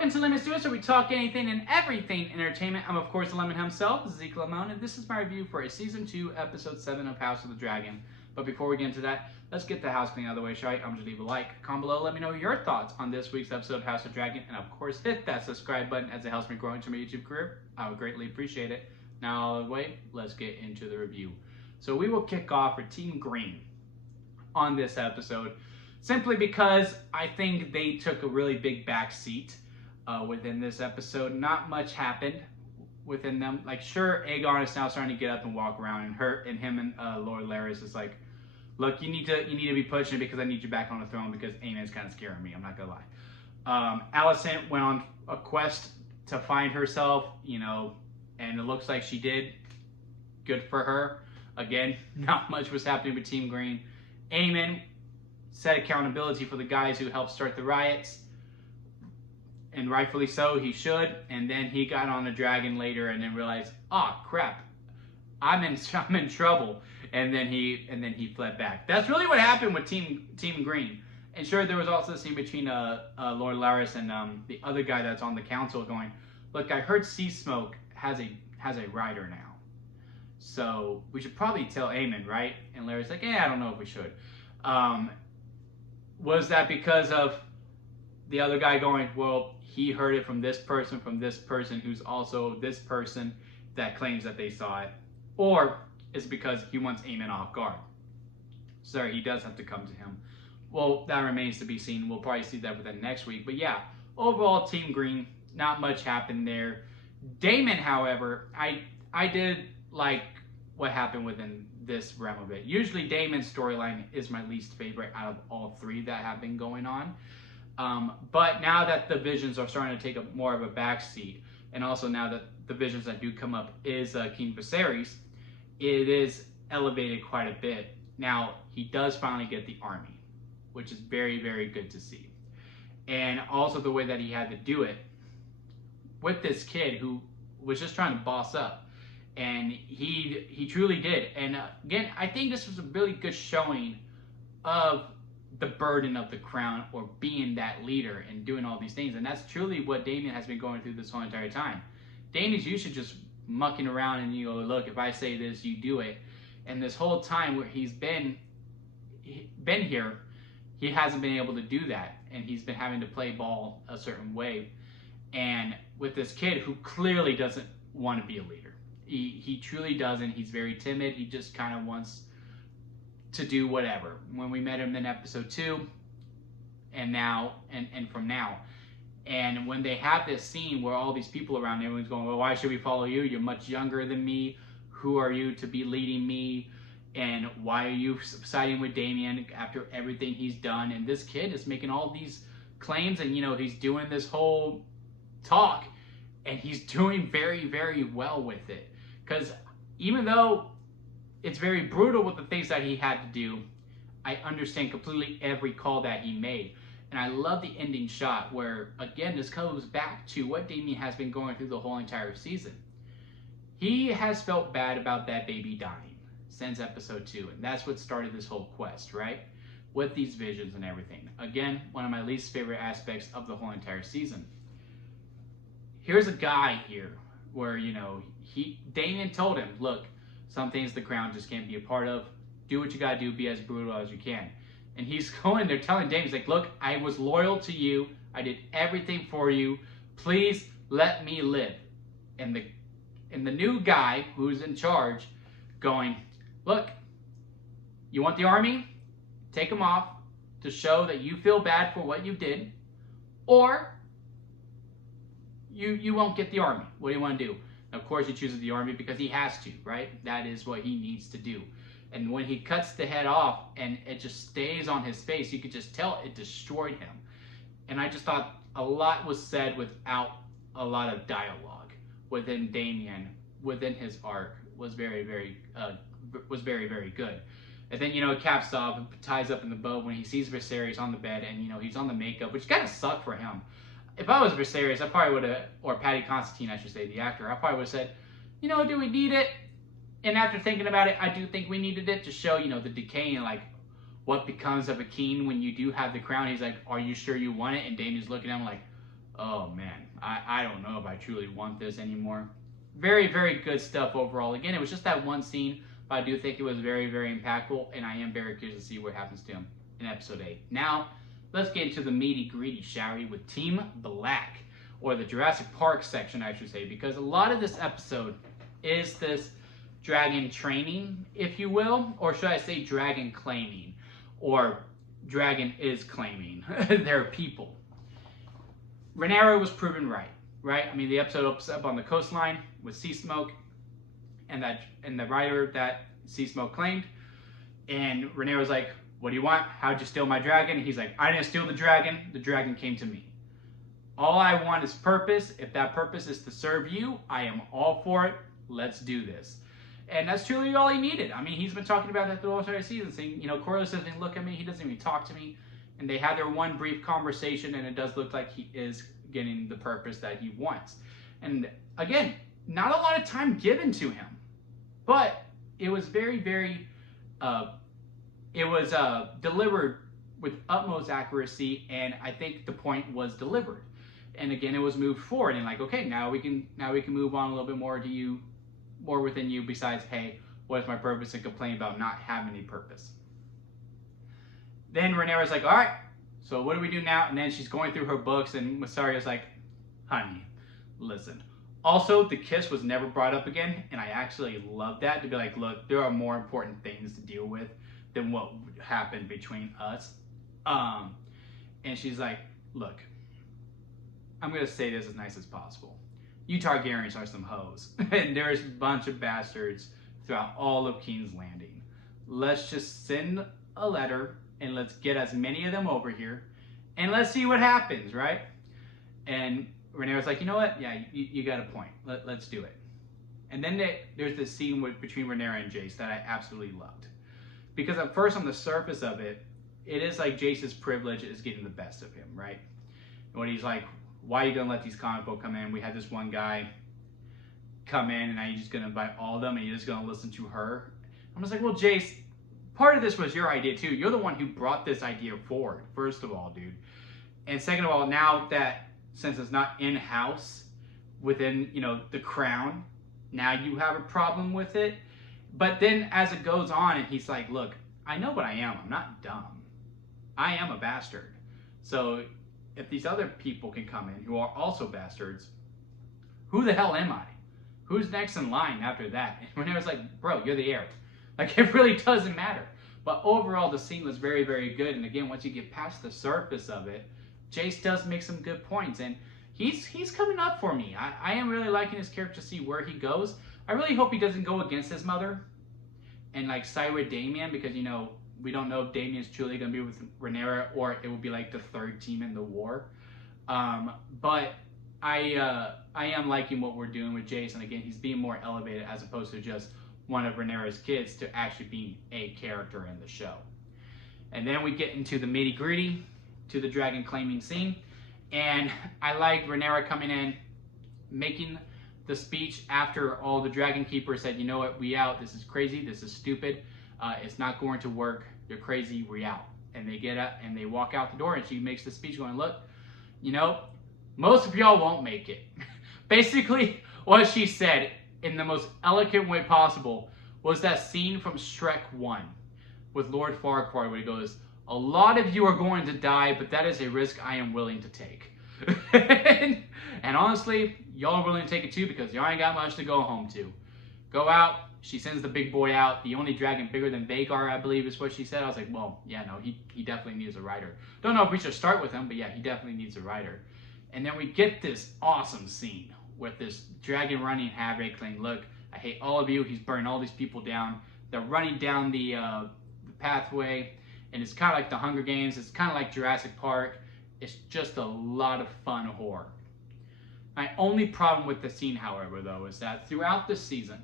Welcome to Lemon Studios, where we talk anything and everything entertainment. I'm, of course, the Lemon himself, Zeke Lemon, and this is my review for Season 2, Episode 7 of House of the Dragon. But before we get into that, let's get the house clean out of the way, shall we? I'm going to leave a like, comment below, let me know your thoughts on this week's episode of House of Dragon, and of course, hit that subscribe button as it helps me grow into my YouTube career. I would greatly appreciate it. Now, out of the way, let's get into the review. So we will kick off for Team Green on this episode, simply because I think they took a really big back seat within this episode. Not much happened within them. Like, sure, Aegon is now starting to get up and walk around, and him and Lord Larys is like, look, you need to be pushing it because I need you back on the throne because Aemon's kind of scaring me. I'm not gonna lie. Alicent went on a quest to find herself, and it looks like she did. Good for her. Again, not much was happening with Team Green. Aemon set accountability for the guys who helped start the riots, and rightfully so, he should. And then he got on the dragon later, and then realized, oh crap, I'm in trouble. And then he fled back. That's really what happened with Team Green. And sure, there was also a scene between Lord Larys and the other guy that's on the council, going, look, I heard Sea Smoke has a rider now, so we should probably tell Aemon, right? And Larry's like, yeah, I don't know if we should. Was that because of the other guy going, well, he heard it from this person who's also this person that claims that they saw it? Or is it because he wants Aemon off guard? Sorry, he does have to come to him. Well, that remains to be seen. We'll probably see that within next week. But yeah, overall, Team Green, not much happened there. Daemon, however, I did like what happened within this realm of it. Usually Daemon's storyline is my least favorite out of all three that have been going on. But now that the visions are starting to take more of a backseat, and also now that the visions that do come up is King Viserys, it is elevated quite a bit. Now, he does finally get the army, which is very, very good to see. And also the way that he had to do it with this kid who was just trying to boss up. And he truly did. And again, I think this was a really good showing of the burden of the crown, or being that leader and doing all these things. And that's truly what Daemon has been going through this whole entire time. Daemon's used to just mucking around and, look, if I say this, you do it. And this whole time where he's been here, he hasn't been able to do that. And he's been having to play ball a certain way. And with this kid who clearly doesn't want to be a leader. He truly doesn't. He's very timid. He just kind of wants to do whatever. When we met him in episode 2, and now, and from now. And when they have this scene where all these people around, everyone's going, well, why should we follow you? You're much younger than me. Who are you to be leading me? And why are you siding with Daemon after everything he's done? And this kid is making all these claims, and he's doing this whole talk, and he's doing very, very well with it. Because even though it's very brutal with the things that he had to do, I understand completely every call that he made. And I love the ending shot where, again, this goes back to what Daemon has been going through the whole entire season. He has felt bad about that baby dying since episode 2, and that's what started this whole quest, right? With these visions and everything. Again, one of my least favorite aspects of the whole entire season. Here's a guy here where, Daemon told him, look, some things the crown just can't be a part of. Do what you gotta do, be as brutal as you can. And he's going there telling Daemon, he's like, look, I was loyal to you. I did everything for you. Please let me live. And the new guy who's in charge going, look, you want the army? Take them off to show that you feel bad for what you did. Or you won't get the army. What do you want to do? Of course, he chooses the army because he has to, right? That is what he needs to do. And when he cuts the head off and it just stays on his face, you could just tell it destroyed him. And I just thought a lot was said without a lot of dialogue within Daemon, within his arc, was very, very good. And then, it caps off and ties up in the bow when he sees Viserys on the bed, and, he's on the makeup, which kind of sucked for him. If I was Viserys, I probably would have, or Patty Constantine, I should say, the actor, I probably would have said, do we need it? And after thinking about it, I do think we needed it to show, the decay and, like, what becomes of a king when you do have the crown. He's like, are you sure you want it? And Damien's looking at him like, oh man, I don't know if I truly want this anymore. Very, very good stuff overall. Again, it was just that one scene, but I do think it was very, very impactful, and I am very curious to see what happens to him in episode 8. Now, let's get into the meaty greedy, shall we, with Team Black, or the Jurassic Park section, I should say, because a lot of this episode is this dragon training, if you will, or should I say dragon claiming, or dragon is claiming their people. Rhaenyra was proven right? I mean, the episode opens up on the coastline with sea smoke, and the rider that sea smoke claimed, and Rhaenyra was like, "What do you want? How'd you steal my dragon?" And he's like, "I didn't steal the dragon came to me. All I want is purpose. If that purpose is to serve you, I am all for it. Let's do this." And that's truly all he needed. I mean, he's been talking about that through the entire season, saying, Corlys doesn't even look at me, he doesn't even talk to me. And they had their one brief conversation, and it does look like he is getting the purpose that he wants. And again, not a lot of time given to him, but it was very, very, delivered with utmost accuracy, and I think the point was delivered. And again, it was moved forward, and like, okay, now we can move on a little bit more to you, more within you, besides, hey, what is my purpose, and complain about not having any purpose. Then Rhaenyra's like, all right, so what do we do now? And then she's going through her books, and Mysaria's like, honey, listen. Also, the kiss was never brought up again, and I actually love that, to be like, look, there are more important things to deal with than what happened between us. And she's like, look, I'm going to say this as nice as possible. You Targaryens are some hoes, and there's a bunch of bastards throughout all of King's Landing. Let's just send a letter, and let's get as many of them over here, and let's see what happens, right? And Rhaenyra's like, you know what? Yeah, you got a point. Let's do it. And then there's this scene between Rhaenyra and Jace that I absolutely loved. Because at first, on the surface of it, it is like Jace's privilege is getting the best of him, right? When he's like, why are you going to let these comic book come in? We had this one guy come in, and now you're just going to invite all of them, and you're just going to listen to her. I'm just like, well, Jace, part of this was your idea, too. You're the one who brought this idea forward, first of all, dude. And second of all, now that, since it's not in-house within, the crown, now you have a problem with it. But then as it goes on, and he's like, look, I know what I am. I'm not dumb. I am a bastard. So if these other people can come in who are also bastards, who the hell am I? Who's next in line after that? And Rhaenyra's like, bro, you're the heir. Like, it really doesn't matter. But overall, the scene was very, very good. And again, once you get past the surface of it, Jace does make some good points. And he's coming up for me. I am really liking his character to see where he goes. I really hope he doesn't go against his mother and like side with Daemon, because, we don't know if Damien's truly going to be with Rhaenyra, or it will be like the third team in the war. But I am liking what we're doing with Jace. And again, he's being more elevated as opposed to just one of Rhaenyra's kids to actually being a character in the show. And then we get into the nitty gritty to the dragon claiming scene. And I liked Rhaenyra coming in, making the speech after all the dragon keepers said, you know what, we out. This is crazy. This is stupid. It's not going to work. You're crazy. We out. And they get up and they walk out the door, and she makes the speech going, look, most of y'all won't make it. Basically, what she said in the most eloquent way possible was that scene from Shrek 1 with Lord Farquaad, where he goes, a lot of you are going to die, but that is a risk I am willing to take. And honestly, y'all are willing to take it too, because y'all ain't got much to go home to. Go out. She sends the big boy out. The only dragon bigger than Vhagar, I believe, is what she said. I was like, well, yeah, no, he definitely needs a rider. Don't know if we should start with him, but yeah, he definitely needs a rider. And then we get this awesome scene with this dragon running havoc, saying, look, I hate all of you. He's burning all these people down. They're running down the pathway, and it's kind of like the Hunger Games. It's kind of like Jurassic Park. It's just a lot of fun horror. My only problem with the scene, however, though, is that throughout the season,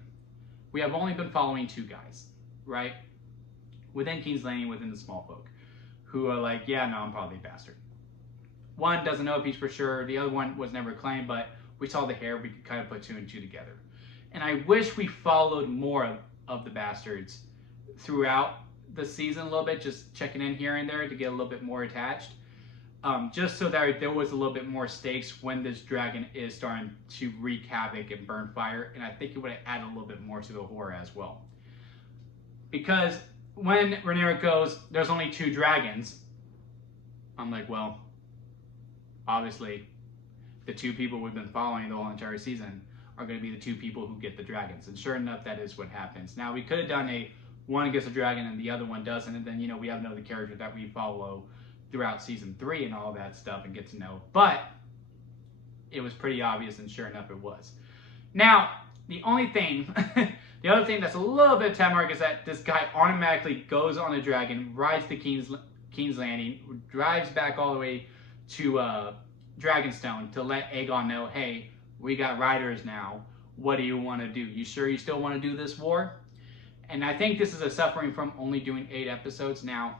we have only been following two guys, right? Within King's Landing, within the small folk, who are like, yeah, no, I'm probably a bastard. One doesn't know if he's for sure. The other one was never claimed, but we saw the hair. We could kind of put two and two together. And I wish we followed more of the bastards throughout the season a little bit, just checking in here and there to get a little bit more attached. just so that there was a little bit more stakes when this dragon is starting to wreak havoc and burn fire, and I think it would have added a little bit more to the horror as well. Because when Rhaenyra goes, there's only 2 dragons, I'm like, well, obviously, the 2 people we've been following the whole entire season are going to be the 2 people who get the dragons. And sure enough, that is what happens. Now, we could have done one gets a dragon and the other one doesn't, and then, we have another character that we follow throughout season 3 and all that stuff and get to know. But it was pretty obvious, and sure enough, it was. Now, the only thing, the other thing that's a little bit tad mark is that this guy automatically goes on a dragon, rides to King's Landing, drives back all the way to Dragonstone to let Aegon know, hey, we got riders now. What do you want to do? You sure you still want to do this war? And I think this is a suffering from only doing 8 episodes. Now,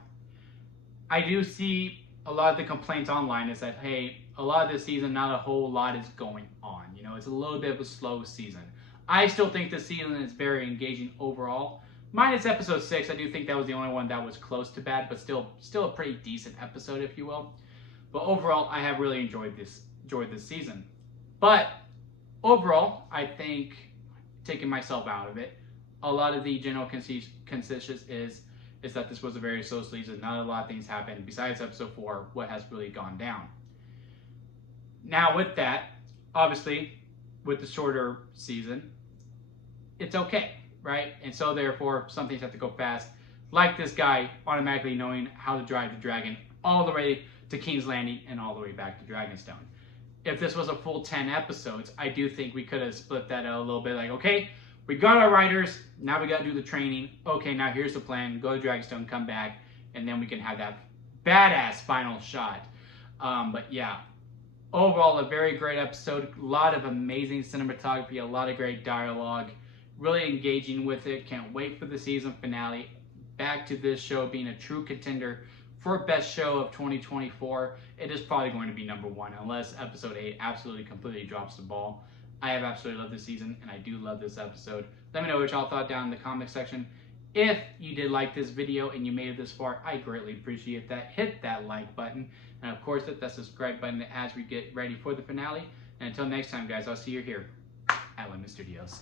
I do see a lot of the complaints online is that, hey, a lot of this season, not a whole lot is going on. It's a little bit of a slow season. I still think this season is very engaging overall. Minus episode 6, I do think that was the only one that was close to bad, but still a pretty decent episode, if you will. But overall, I have really enjoyed this season. But overall, I think, taking myself out of it, a lot of the general consensus is that this was a very slow season. Not a lot of things happened besides episode 4, what has really gone down. Now with that, obviously, with the shorter season, it's okay, right? And so therefore, some things have to go fast. Like this guy automatically knowing how to drive the dragon all the way to King's Landing and all the way back to Dragonstone. If this was a full 10 episodes, I do think we could have split that out a little bit. Like, okay, we got our riders, now we got to do the training. Okay, now here's the plan. Go to Dragonstone, come back, and then we can have that badass final shot. But yeah, overall, a very great episode. A lot of amazing cinematography, a lot of great dialogue. Really engaging with it. Can't wait for the season finale. Back to this show being a true contender for best show of 2024. It is probably going to be number 1 unless episode 8 absolutely completely drops the ball. I have absolutely loved this season, and I do love this episode. Let me know what y'all thought down in the comment section. If you did like this video and you made it this far, I greatly appreciate that. Hit that like button, and of course hit that subscribe button as we get ready for the finale. And until next time, guys, I'll see you here at Lemon Studios.